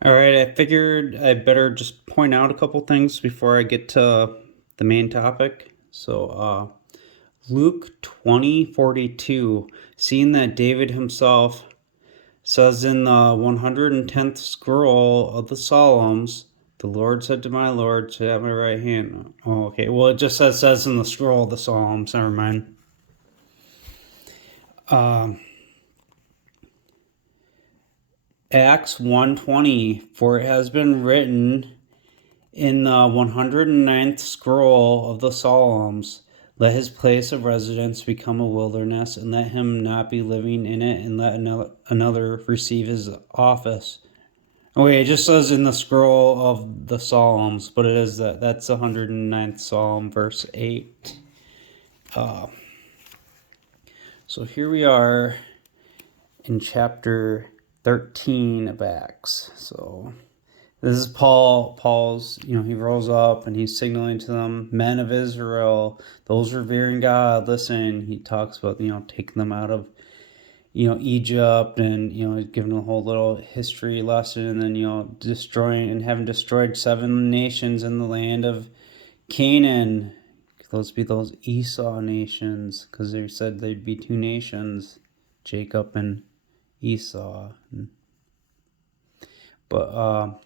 All right, I figured I better just point out a couple things before I get to the main topic. Luke 20:42, seeing that David himself says in the 110th scroll of the Psalms, the Lord said to my Lord, sit at my right hand. Oh, okay. Well, it just says in the scroll of the Psalms. Never mind. Um, Acts 1:20, for it has been written in the 109th scroll of the Psalms, let his place of residence become a wilderness, and let him not be living in it, and let another receive his office. Oh, wait, it just says in the scroll of the Psalms, but it is that's the 109th Psalm, verse 8. Uh, so here we are in chapter 13 of Acts. So this is Paul's, he rose up and he's signaling to them, men of Israel, those revering God, listen. He talks about, taking them out of, Egypt and, giving a whole little history lesson, and then, destroying and having destroyed 7 nations in the land of Canaan. Those be those Esau nations, because they said there'd be 2 nations, Jacob and Esau. But,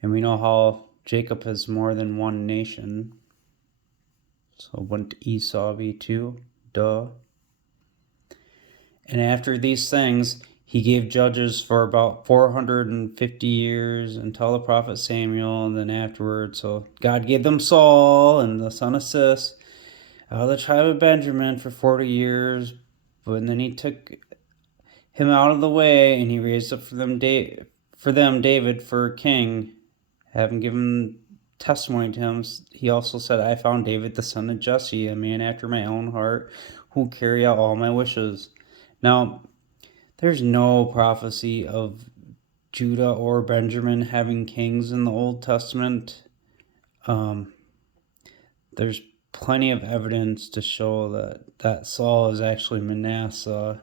and we know how Jacob has more than one nation. So wouldn't Esau be 2? Duh. And after these things, he gave judges for about 450 years until the prophet Samuel, and then afterwards. So God gave them Saul and the son of Cis out of the tribe of Benjamin for 40 years. But then he took him out of the way, and he raised up for them David for king, having given testimony to him. He also said, I found David the son of Jesse, a man after my own heart, who will carry out all my wishes. Now, there's no prophecy of Judah or Benjamin having kings in the Old Testament. There's plenty of evidence to show that Saul is actually Manasseh.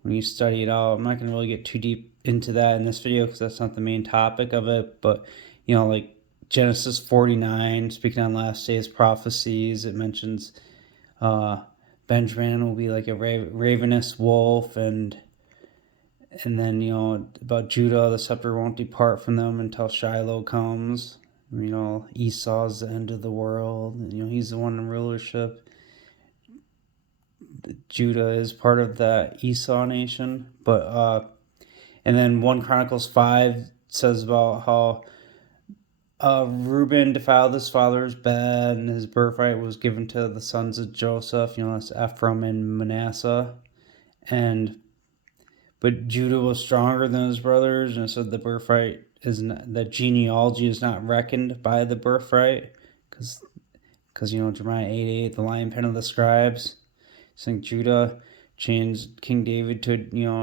When you study it out, I'm not going to really get too deep into that in this video because that's not the main topic of it. But, like Genesis 49, speaking on last days prophecies, it mentions Benjamin will be like a ravenous wolf, and then about Judah, the scepter won't depart from them until Shiloh comes. Esau's the end of the world. He's the one in rulership. Judah is part of that Esau nation, but and then 1 Chronicles 5 says about how Reuben defiled his father's bed, and his birthright was given to the sons of Joseph. That's Ephraim and Manasseh, but Judah was stronger than his brothers, and so the birthright is not, the genealogy is not reckoned by the birthright, because Jeremiah 8:8, the lion pen of the scribes. I think Judah changed King David to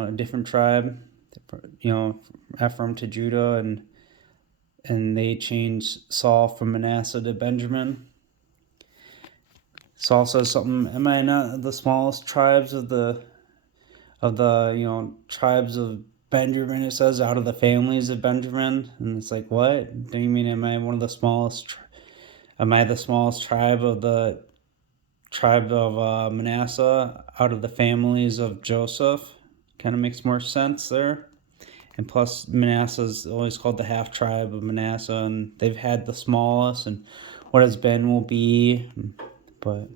a different tribe, Ephraim to Judah, and they changed Saul from Manasseh to Benjamin. Saul says something, am I not the smallest tribes of the tribes of Benjamin? It says, out of the families of Benjamin. And it's like, what? Do you mean, am I the smallest tribe of the tribe of Manasseh out of the families of Joseph? Kind of makes more sense there. And plus, Manasseh is always called the half tribe of Manasseh, and they've had the smallest, and what has been will be. But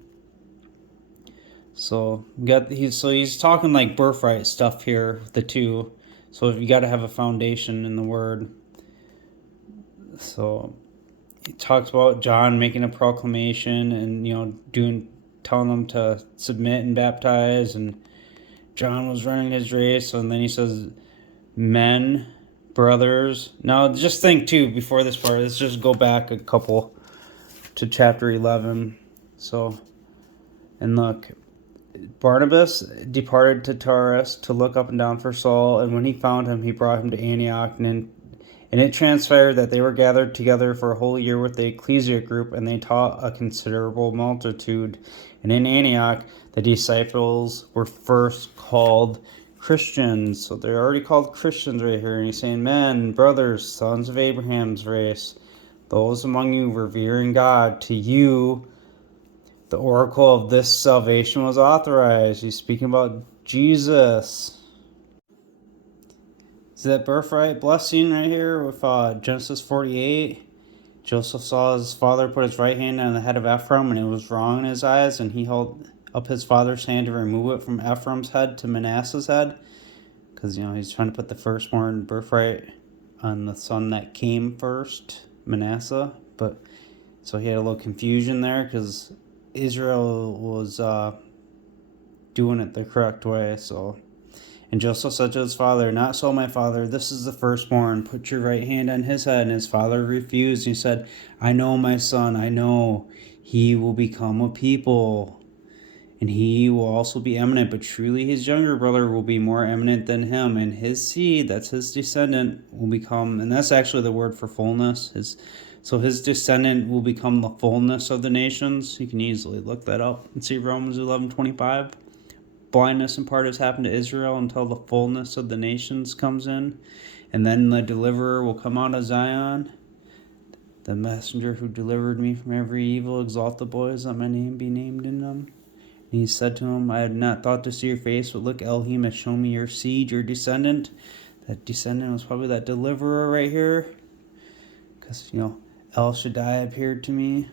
he's talking like birthright stuff here, the two. So you got to have a foundation in the word. So he talks about John making a proclamation and telling them to submit and baptize, and John was running his race. And then he says, men, brothers. Now just think too, before this part, let's just go back a couple to chapter 11. So, and look, Barnabas departed to Taurus to look up and down for Saul, and when he found him, he brought him to Antioch. And it transpired that they were gathered together for a whole year with the ecclesia group, and they taught a considerable multitude. And in Antioch, the disciples were first called Christians. So they're already called Christians right here. And he's saying, men, brothers, sons of Abraham's race, those among you revering God, to you the oracle of this salvation was authorized. He's speaking about Jesus. See that birthright blessing right here with Genesis 48? Joseph saw his father put his right hand on the head of Ephraim, and it was wrong in his eyes, and he held up his father's hand to remove it from Ephraim's head to Manasseh's head, because he's trying to put the firstborn birthright on the son that came first, Manasseh. But so he had a little confusion there, because Israel was doing it the correct way. So, and Joseph said to his father, not so, my father, this is the firstborn. Put your right hand on his head. And his father refused. He said, I know, my son, I know. He will become a people, and he will also be eminent. But truly his younger brother will be more eminent than him. And his seed, that's his descendant, will become, and that's actually the word for fullness. So his descendant will become the fullness of the nations. You can easily look that up and see Romans 11:25. Blindness in part has happened to Israel until the fullness of the nations comes in. And then the deliverer will come out of Zion. The messenger who delivered me from every evil, exalt the boys, let my name be named in them. And he said to him, I had not thought to see your face, but look, Elohim has shown me your seed, your descendant. That descendant was probably that deliverer right here. Because, El Shaddai appeared to me.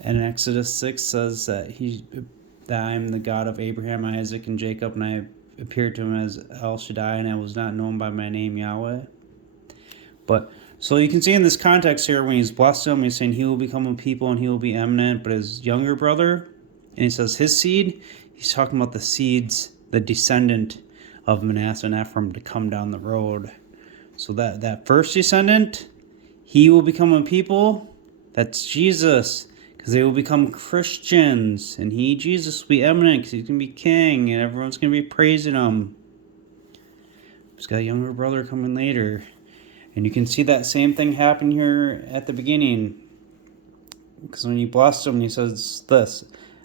And Exodus 6 says that I am the God of Abraham, Isaac, and Jacob, and I appeared to him as El Shaddai, and I was not known by my name Yahweh. But so you can see in this context here, when he's blessed him, he's saying he will become a people and he will be eminent. But his younger brother, and he says his seed, he's talking about the seeds, the descendant of Manasseh and Ephraim to come down the road. So that first descendant, he will become a people. That's Jesus. Because they will become Christians. And Jesus, will be eminent because he's going to be king. And everyone's going to be praising him. He's got a younger brother coming later. And you can see that same thing happen here at the beginning. Because when he blessed him, he says this,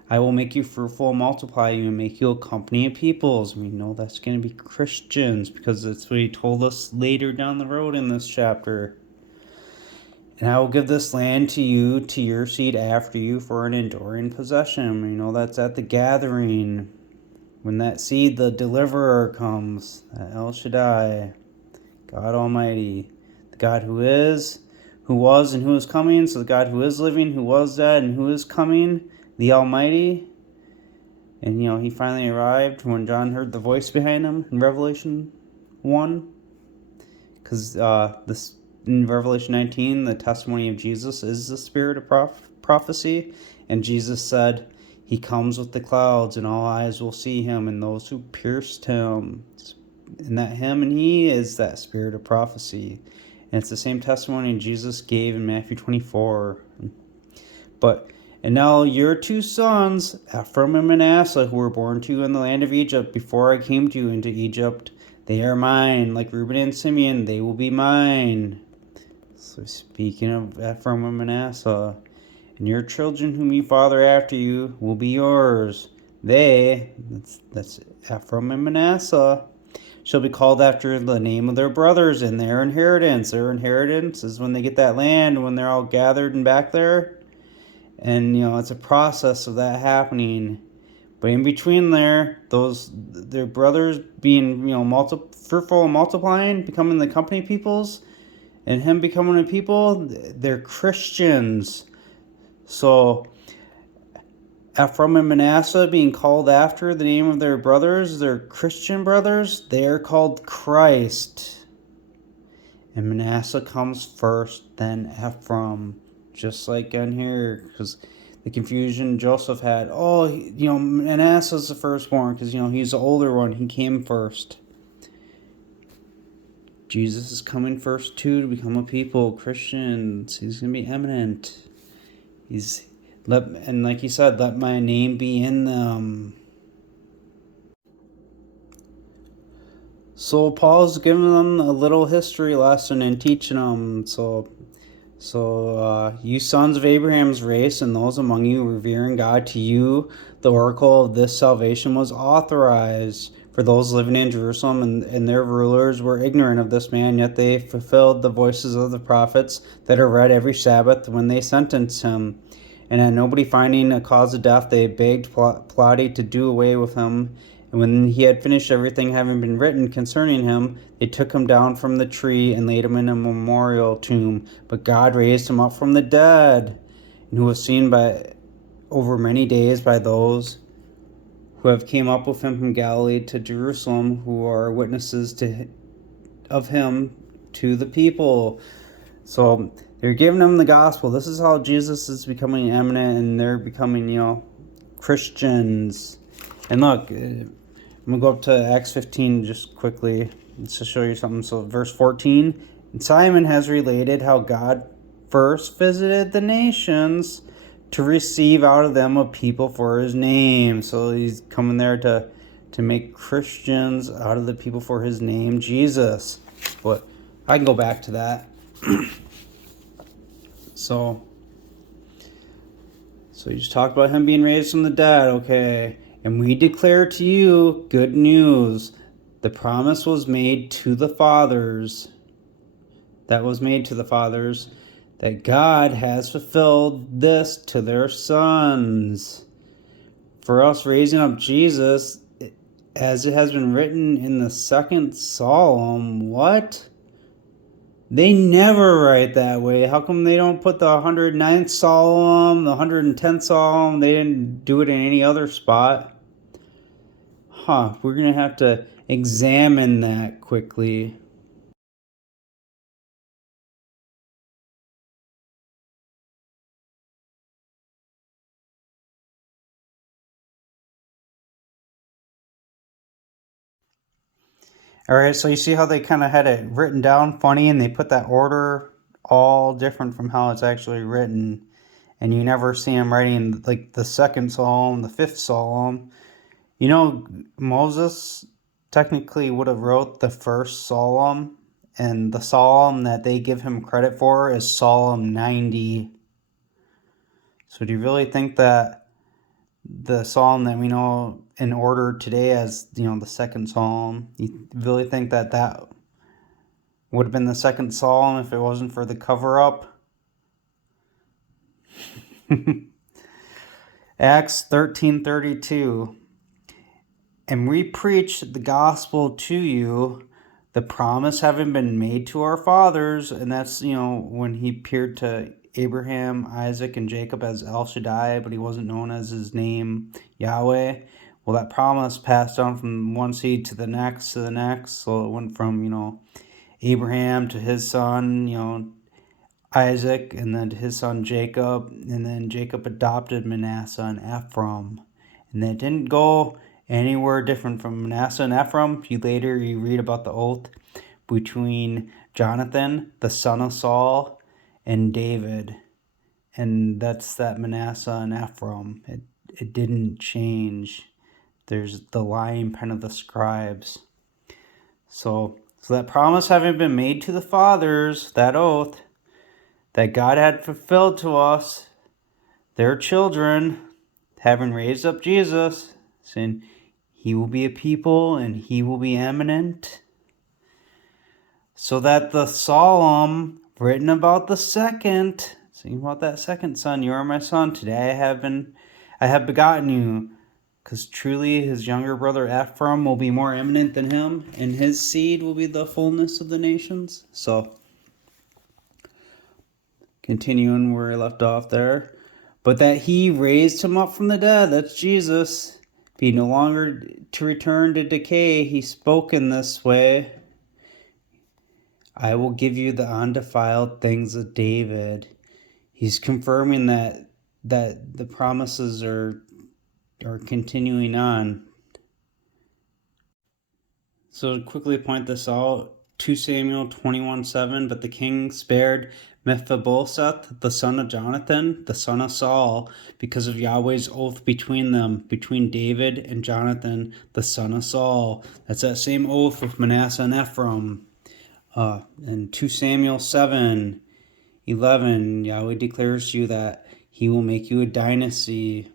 I will make you fruitful, multiply you, and make you a company of peoples. We know that's going to be Christians. Because that's what he told us later down the road in this chapter. And I will give this land to you, to your seed after you, for an enduring possession. That's at the gathering. When that seed, the deliverer, comes. El Shaddai, God Almighty. The God who is, who was, and who is coming. So the God who is living, who was dead, and who is coming. The Almighty. And, he finally arrived when John heard the voice behind him in Revelation 1. Because this... in Revelation 19, the testimony of Jesus is the spirit of prophecy. And Jesus said, he comes with the clouds, and all eyes will see him, and those who pierced him. And that him and he is that spirit of prophecy. And it's the same testimony Jesus gave in Matthew 24. And now your two sons, Ephraim and Manasseh, who were born to you in the land of Egypt, before I came to you into Egypt, they are mine. Like Reuben and Simeon, they will be mine. So speaking of Ephraim and Manasseh, and your children whom you father after you will be yours. That's Ephraim and Manasseh, shall be called after the name of their brothers and their inheritance. Their inheritance is when they get that land, when they're all gathered and back there. And, it's a process of that happening. But in between their brothers being, fruitful and multiplying, becoming the company peoples, and him becoming a people, they're Christians. So Ephraim and Manasseh being called after the name of their brothers, their Christian brothers, they are called Christ. And Manasseh comes first, then Ephraim. Just like in here, because the confusion Joseph had. Manasseh's the firstborn because, he's the older one. He came first. Jesus is coming first too to become a people, Christians. He's going to be eminent. And like he said, let my name be in them. So Paul's giving them a little history lesson and teaching them. So you sons of Abraham's race and those among you revering God, to you the oracle of this salvation was authorized. For those living in Jerusalem and their rulers were ignorant of this man, yet they fulfilled the voices of the prophets that are read every Sabbath when they sentenced him. And at nobody finding a cause of death, they begged Plotty to do away with him. And when he had finished everything having been written concerning him, they took him down from the tree and laid him in a memorial tomb. But God raised him up from the dead, and who was seen by over many days by those who have came up with him from Galilee to Jerusalem, who are witnesses of him to the people. So they're giving them the gospel. This is how Jesus is becoming eminent, and they're becoming, Christians. And look, I'm going to go up to Acts 15 just quickly just to show you something. So verse 14, and Simon has related how God first visited the nations to receive out of them a people for his name. So he's coming there to make Christians out of the people for his name, Jesus. But I can go back to that. So you just talked about him being raised from the dead, okay. And we declare to you good news. The promise was made to the fathers. That God has fulfilled this to their sons. For us raising up Jesus, as it has been written in the second Psalm. What? They never write that way. How come they don't put the 109th Psalm, the 110th Psalm? They didn't do it in any other spot. We're going to have to examine that quickly. All right, so you see how they kind of had it written down funny, and they put that order all different from how it's actually written. And you never see them writing like the second Psalm, the fifth Psalm. Moses technically would have wrote the first Psalm, and the Psalm that they give him credit for is Psalm 90. So do you really think that the Psalm that we know in order today as, the second Psalm, you really think that would have been the second Psalm if it wasn't for the cover-up? Acts 13:32. And we preach the gospel to you, the promise having been made to our fathers. And that's, when he appeared to Abraham, Isaac, and Jacob as El Shaddai, but he wasn't known as his name, Yahweh. Well, that promise passed on from one seed to the next. So it went from, Abraham to his son, Isaac, and then to his son Jacob. And then Jacob adopted Manasseh and Ephraim. And that didn't go anywhere different from Manasseh and Ephraim. You read about the oath between Jonathan, the son of Saul, and David. And that's that Manasseh and Ephraim. It didn't change. There's the lying pen of the scribes. So that promise having been made to the fathers, that oath that God had fulfilled to us, their children, having raised up Jesus, saying he will be a people and he will be eminent. So that the Psalm written about the second, sing about that second son, you are my son, today I have begotten you. Because truly his younger brother Ephraim will be more eminent than him, and his seed will be the fullness of the nations. So, continuing where I left off there. But that he raised him up from the dead, that's Jesus, be no longer to return to decay. He spoke in this way, I will give you the undefiled things of David. He's confirming that the promises are continuing on. So to quickly point this out, 2 Samuel 21:7, but the king spared Mephibosheth, the son of Jonathan, the son of Saul, because of Yahweh's oath between them, between David and Jonathan, the son of Saul. That's that same oath with Manasseh and Ephraim. And 2 Samuel 7:11, Yahweh declares to you that he will make you a dynasty.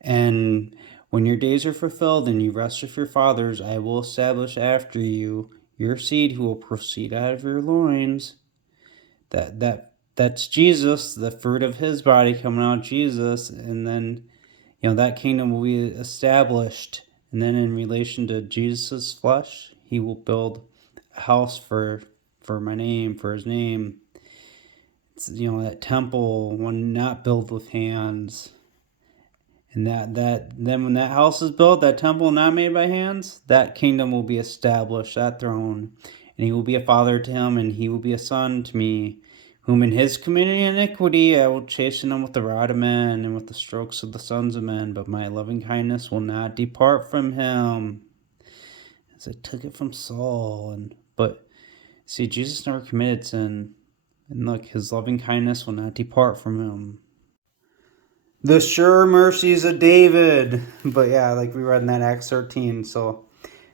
And When your days are fulfilled and you rest with your fathers, I will establish after you your seed who will proceed out of your loins. That's Jesus, the fruit of his body coming out of Jesus, and then that kingdom will be established. And then in relation to Jesus' flesh, he will build a house for my name, for his name. It's, that temple one not built with hands. And then when that house is built, that temple not made by hands, that kingdom will be established, that throne. And he will be a father to him, and he will be a son to me, whom in his community iniquity I will chasten him with the rod of men and with the strokes of the sons of men, but my loving kindness will not depart from him. As I took it from Saul. But see, Jesus never committed sin. And look, his loving kindness will not depart from him. The sure mercies of David. But yeah, like we read in that Acts 13. So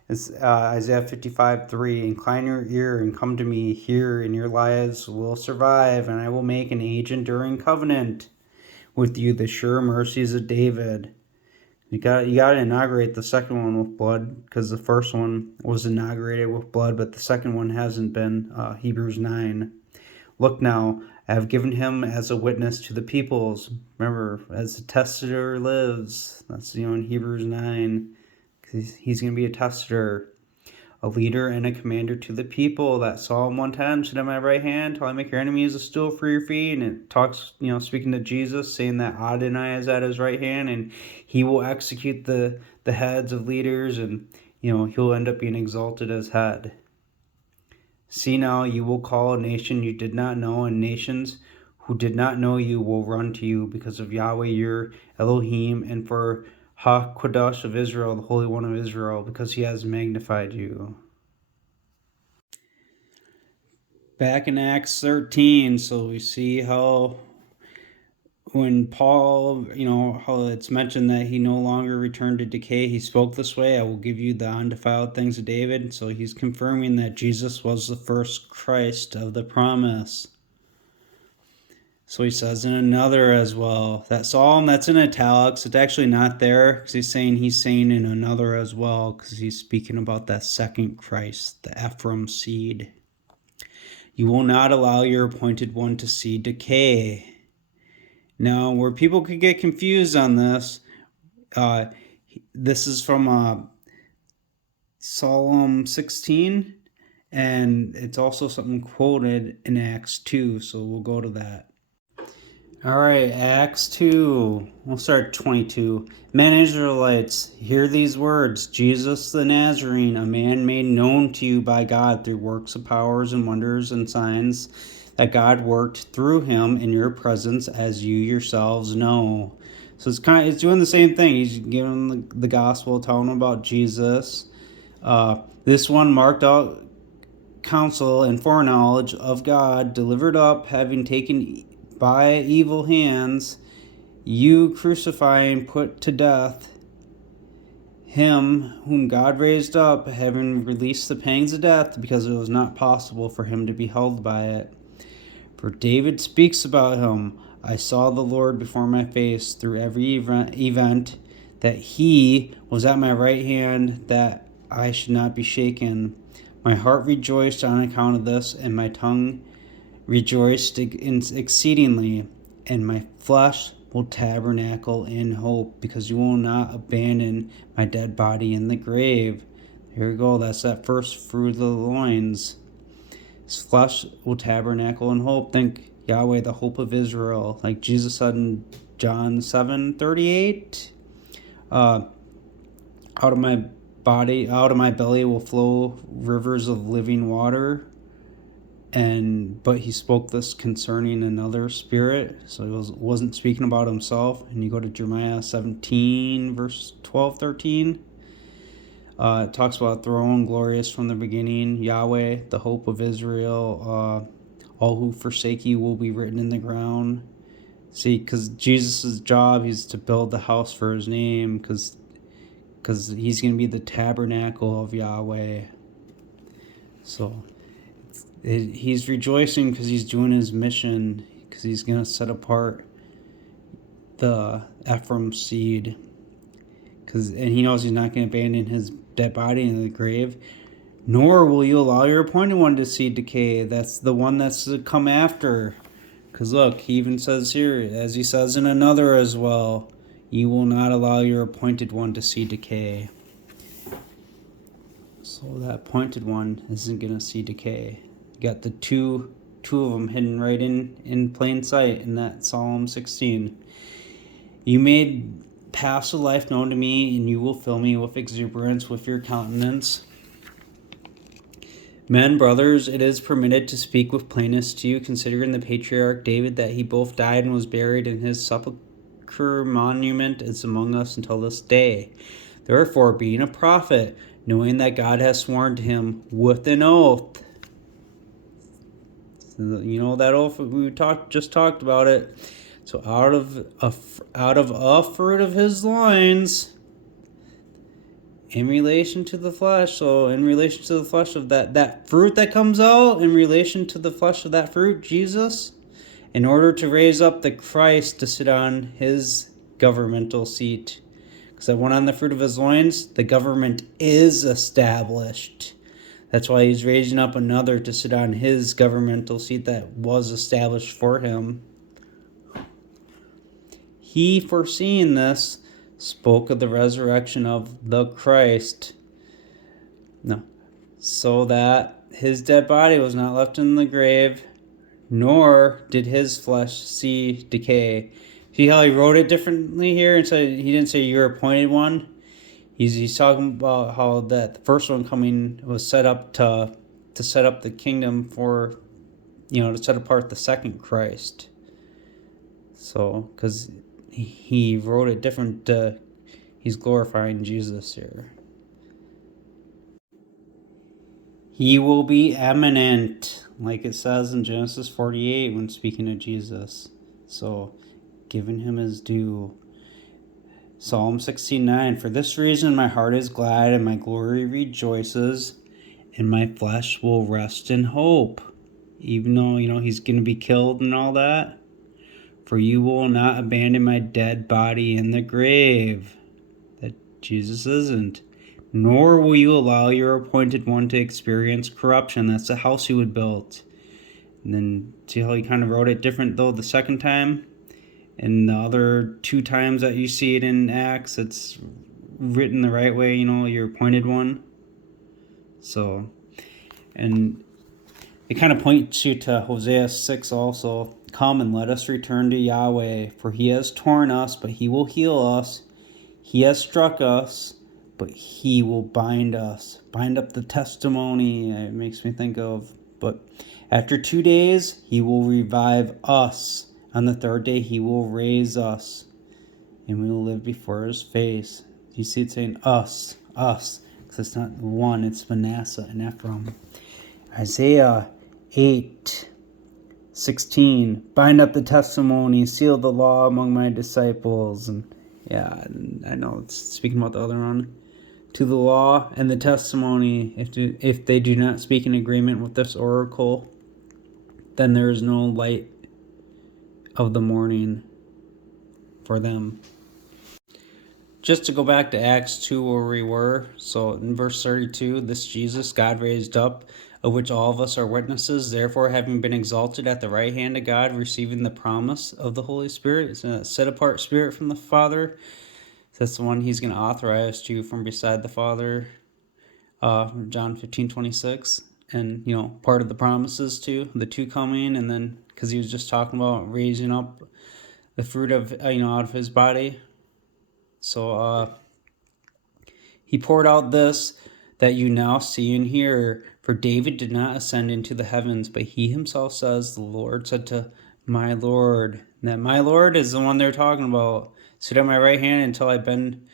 it's Isaiah 55:3. Incline your ear and come to me. Here, and your lives will survive, and I will make an age enduring covenant with you. The sure mercies of David. You got to inaugurate the second one with blood, because the first one was inaugurated with blood, but the second one hasn't been. Hebrews 9. Look now, I have given him as a witness to the peoples. Remember, as a testator lives. That's, in Hebrews 9. He's going to be a testator, a leader and a commander to the people. That Psalm 110, sit at my right hand till I make your enemies a stool for your feet. And it talks, speaking to Jesus, saying that Adonai is at his right hand, and he will execute the heads of leaders, and, he'll end up being exalted as head. See now, you will call a nation you did not know, and nations who did not know you will run to you because of Yahweh your Elohim, and for HaKadosh of Israel, the Holy One of Israel, because he has magnified you. Back in Acts 13, so we see how when Paul, how it's mentioned that he no longer returned to decay, he spoke this way, I will give you the undefiled things of David. So he's confirming that Jesus was the first Christ of the promise. So he says in another as well. That Psalm that's in italics, it's actually not there, because he's saying in another as well, because he's speaking about that second Christ, the Ephraim seed. You will not allow your appointed one to see decay. Now, where people could get confused on this, this is from Psalm 16, and it's also something quoted in Acts 2, so we'll go to that. All right, Acts 2, we'll start 22. Men Israelites, hear these words. Jesus the Nazarene, a man made known to you by God through works of powers and wonders and signs that God worked through him in your presence, as you yourselves know. So it's doing the same thing. He's giving the gospel, telling them about Jesus. This one marked out counsel and foreknowledge of God, delivered up, having taken by evil hands, you crucify and put to death him whom God raised up, having released the pangs of death, because it was not possible for him to be held by it. For David speaks about him, I saw the Lord before my face through every event, that he was at my right hand, that I should not be shaken. My heart rejoiced on account of this, and my tongue rejoiced exceedingly, and my flesh will tabernacle in hope, because you will not abandon my dead body in the grave. Here we go, that's that first fruit of the loins. His flesh will tabernacle in hope. Think Yahweh, the hope of Israel, like Jesus said in John 7:38. Out of my belly will flow rivers of living water. But he spoke this concerning another spirit, so he wasn't speaking about himself. And you go to Jeremiah 17, verse 12, 13. It talks about throne glorious from the beginning, Yahweh, the hope of Israel. All who forsake you will be written in the ground. See, because Jesus' job is to build the house for his name, because he's going to be the tabernacle of Yahweh. So he's rejoicing because he's doing his mission, because he's going to set apart the Ephraim seed, and he knows he's not going to abandon his dead body in the grave. Nor will you allow your appointed one to see decay. That's the one that's to come after. Because look, he even says here, as he says in another as well, you will not allow your appointed one to see decay. So that appointed one isn't going to see decay. You got the two of them hidden right in plain sight in that Psalm 16. You made paths of life known to me, and you will fill me with exuberance with your countenance. Men, brothers, it is permitted to speak with plainness to you, considering the patriarch David, that he both died and was buried, and his sepulchre monument is among us until this day. Therefore, being a prophet, knowing that God has sworn to him with an oath. You know that oath, we just talked about it. So out of a fruit of his loins, in relation to the flesh, so in relation to the flesh of that fruit that comes out, in relation to the flesh of that fruit, Jesus, in order to raise up the Christ to sit on his governmental seat. Because that one on the fruit of his loins, the government is established. That's why he's raising up another to sit on his governmental seat that was established for him. He, foreseeing this, spoke of the resurrection of the Christ. No. So that his dead body was not left in the grave, nor did his flesh see decay. See how he wrote it differently here? And so he didn't say your appointed one. He's talking about how that the first one coming was set up to set up the kingdom for, to set apart the second Christ. So, because he wrote it different, he's glorifying Jesus here. He will be eminent, like it says in Genesis 48 when speaking of Jesus. So, giving him his due. Psalm 69, for this reason my heart is glad and my glory rejoices, and my flesh will rest in hope. Even though, he's going to be killed and all that. For you will not abandon my dead body in the grave. That Jesus isn't. Nor will you allow your appointed one to experience corruption. That's the house you would build. And then see how he kind of wrote it different though the second time? And the other two times that you see it in Acts, it's written the right way, your appointed one. So, and it kind of points you to Hosea 6 also. Come and let us return to Yahweh, for he has torn us, but he will heal us. He has struck us, but he will bind us. Bind up the testimony, it makes me think of. But after 2 days, he will revive us. On the third day, he will raise us, and we will live before his face. You see it saying us, because it's not one, it's Manasseh and Ephraim. Isaiah 8:16, bind up the testimony, seal the law among my disciples. And yeah, I know it's speaking about the other one. To the law and the testimony, if they do not speak in agreement with this oracle, then there is no light of the morning for them. Just to go back to Acts 2 where we were, so in verse 32, this Jesus God raised up, of which all of us are witnesses, therefore having been exalted at the right hand of God, receiving the promise of the Holy Spirit. It's a set apart spirit from the Father. That's the one he's going to authorize to from beside the Father, John 15:26. And, part of the promises too, the two coming, and then, because he was just talking about raising up the fruit of, out of his body. So, he poured out this that you now see and hear. For David did not ascend into the heavens, but he himself says, the Lord said to my Lord. And that my Lord is the one they're talking about. Sit at my right hand until I bend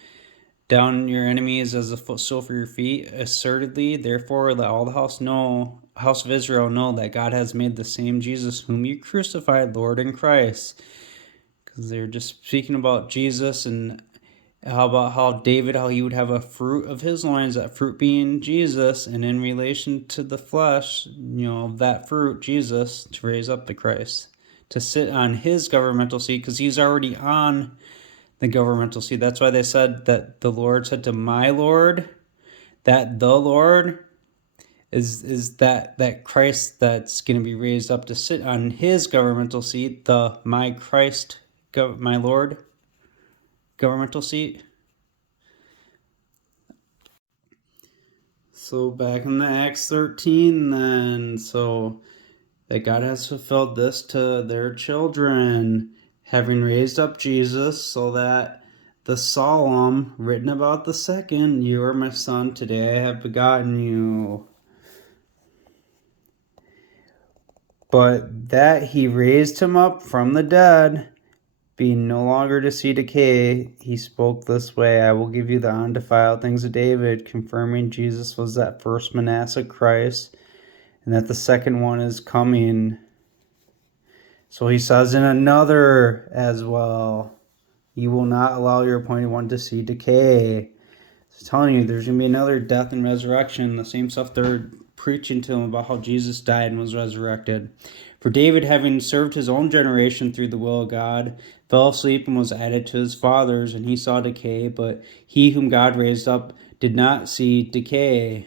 down your enemies as a footstool for your feet. Assertedly, therefore, let all the house of Israel know that God has made the same Jesus whom you crucified, Lord and Christ. Because they're just speaking about Jesus, and how David, how he would have a fruit of his loins, that fruit being Jesus, and in relation to the flesh, of that fruit, Jesus, to raise up the Christ, to sit on his governmental seat, because he's already on the governmental seat. That's why they said that the Lord said to my Lord, that the Lord is that Christ that's going to be raised up to sit on his governmental seat, the my Christ, my Lord governmental seat. So back in the Acts 13 then, so that God has fulfilled this to their children, having raised up Jesus, so that the solemn written about the second, you are my son, today I have begotten you. But that he raised him up from the dead, being no longer to see decay, he spoke this way, I will give you the undefiled things of David, confirming Jesus was that first Manasseh Christ, and that the second one is coming. So he says in another as well, you will not allow your appointed one to see decay. It's telling you there's going to be another death and resurrection, the same stuff they're preaching to him about how Jesus died and was resurrected. For David, having served his own generation through the will of God, fell asleep and was added to his fathers, and he saw decay, but he whom God raised up did not see decay.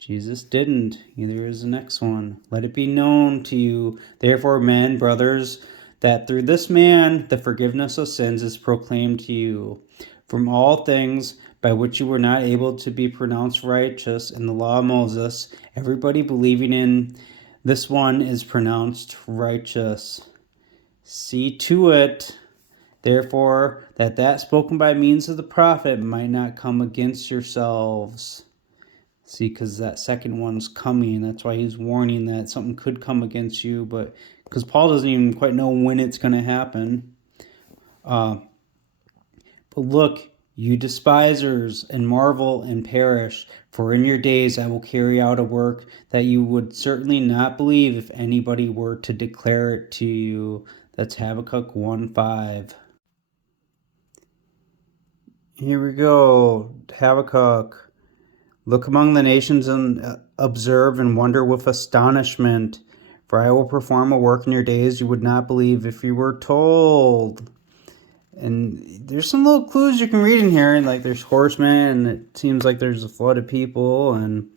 Jesus didn't. Neither is the next one. Let it be known to you, therefore, men, brothers, that through this man the forgiveness of sins is proclaimed to you. From all things by which you were not able to be pronounced righteous in the law of Moses, everybody believing in this one is pronounced righteous. See to it, therefore, that spoken by means of the prophet might not come against yourselves. See, because that second one's coming. That's why he's warning that something could come against you, but because Paul doesn't even quite know when it's going to happen. But look, you despisers, and marvel and perish, for in your days I will carry out a work that you would certainly not believe if anybody were to declare it to you. That's Habakkuk 1:5. Here we go. Habakkuk. Look among the nations and observe and wonder with astonishment, for I will perform a work in your days you would not believe if you were told. And there's some little clues you can read in here, and like there's horsemen, and it seems like there's a flood of people, and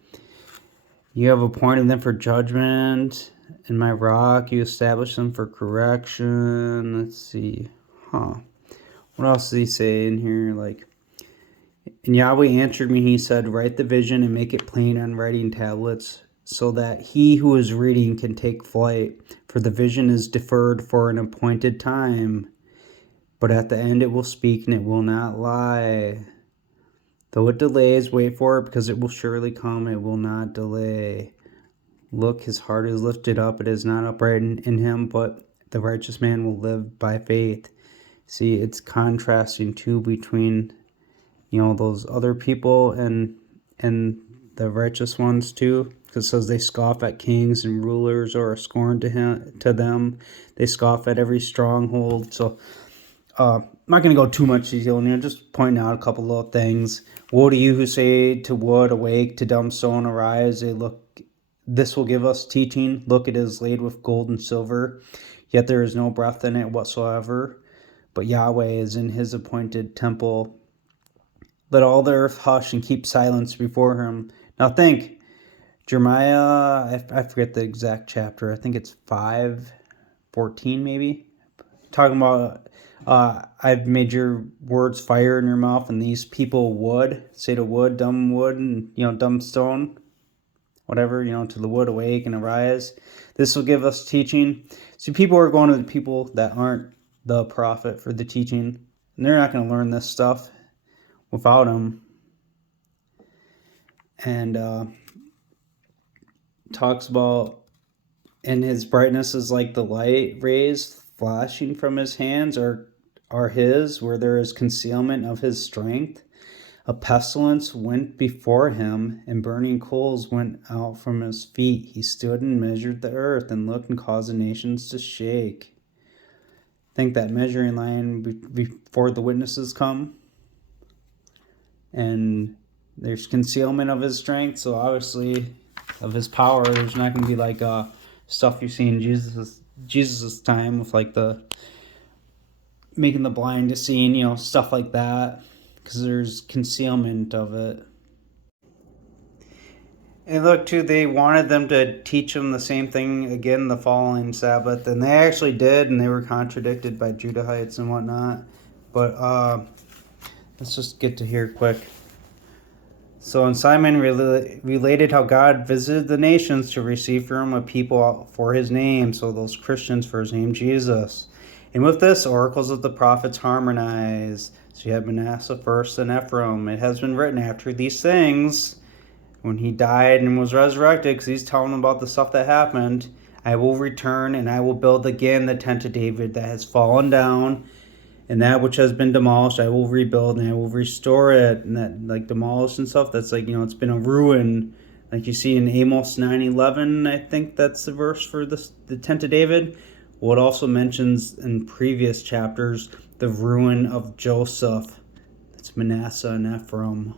you have appointed them for judgment. In my rock, you establish them for correction. Let's see. What else does he say in here? Like, and Yahweh answered me, he said, write the vision and make it plain on writing tablets, so that he who is reading can take flight, for the vision is deferred for an appointed time. But at the end it will speak, and it will not lie. Though it delays, wait for it, because it will surely come, it will not delay. Look, his heart is lifted up, it is not upright in him, but the righteous man will live by faith. See, it's contrasting too between those other people and the righteous ones too, because it says they scoff at kings and rulers, or are scorned to them. They scoff at every stronghold. So I'm not going to go too much detail in here, just pointing out a couple little things. Woe to you who say to wood, awake, to dumb stone, arise. They look, this will give us teaching. Look, it is laid with gold and silver, yet there is no breath in it whatsoever. But Yahweh is in his appointed temple. Let all the earth hush and keep silence before him. Now think, Jeremiah, I forget the exact chapter. I think it's 5:14 maybe. Talking about, I've made your words fire in your mouth, and these people wood. Say to wood, and dumb stone. Whatever, to the wood, awake and arise. This will give us teaching. See, people are going to the people that aren't the prophet for the teaching, and they're not going to learn this stuff without him. And talks about, and his brightness is like the light rays flashing from his hands are his, where there is concealment of his strength. A pestilence went before him, and burning coals went out from his feet. He stood and measured the earth, and looked and caused the nations to shake. Think that measuring line before the witnesses come. And there's concealment of his strength, so obviously of his power. There's not going to be like stuff you see in Jesus' time with like the making the blind to see, stuff like that, because there's concealment of it. And look, too, they wanted them to teach them the same thing again the following Sabbath, and they actually did, and they were contradicted by Judahites and whatnot. But let's just get to here quick. So, and Simon related how God visited the nations to receive from him a people for his name, so those Christians for his name, Jesus. And with this, oracles of the prophets harmonize. So you have Manasseh first and Ephraim. It has been written after these things, when he died and was resurrected, because he's telling them about the stuff that happened, I will return and I will build again the tent of David that has fallen down, and that which has been demolished I will rebuild and I will restore it. And that, like, demolished and stuff, that's like, it's been a ruin. Like you see in Amos 9:11, I think that's the verse for the tent of David. Well, it also mentions in previous chapters the ruin of Joseph. That's Manasseh and Ephraim.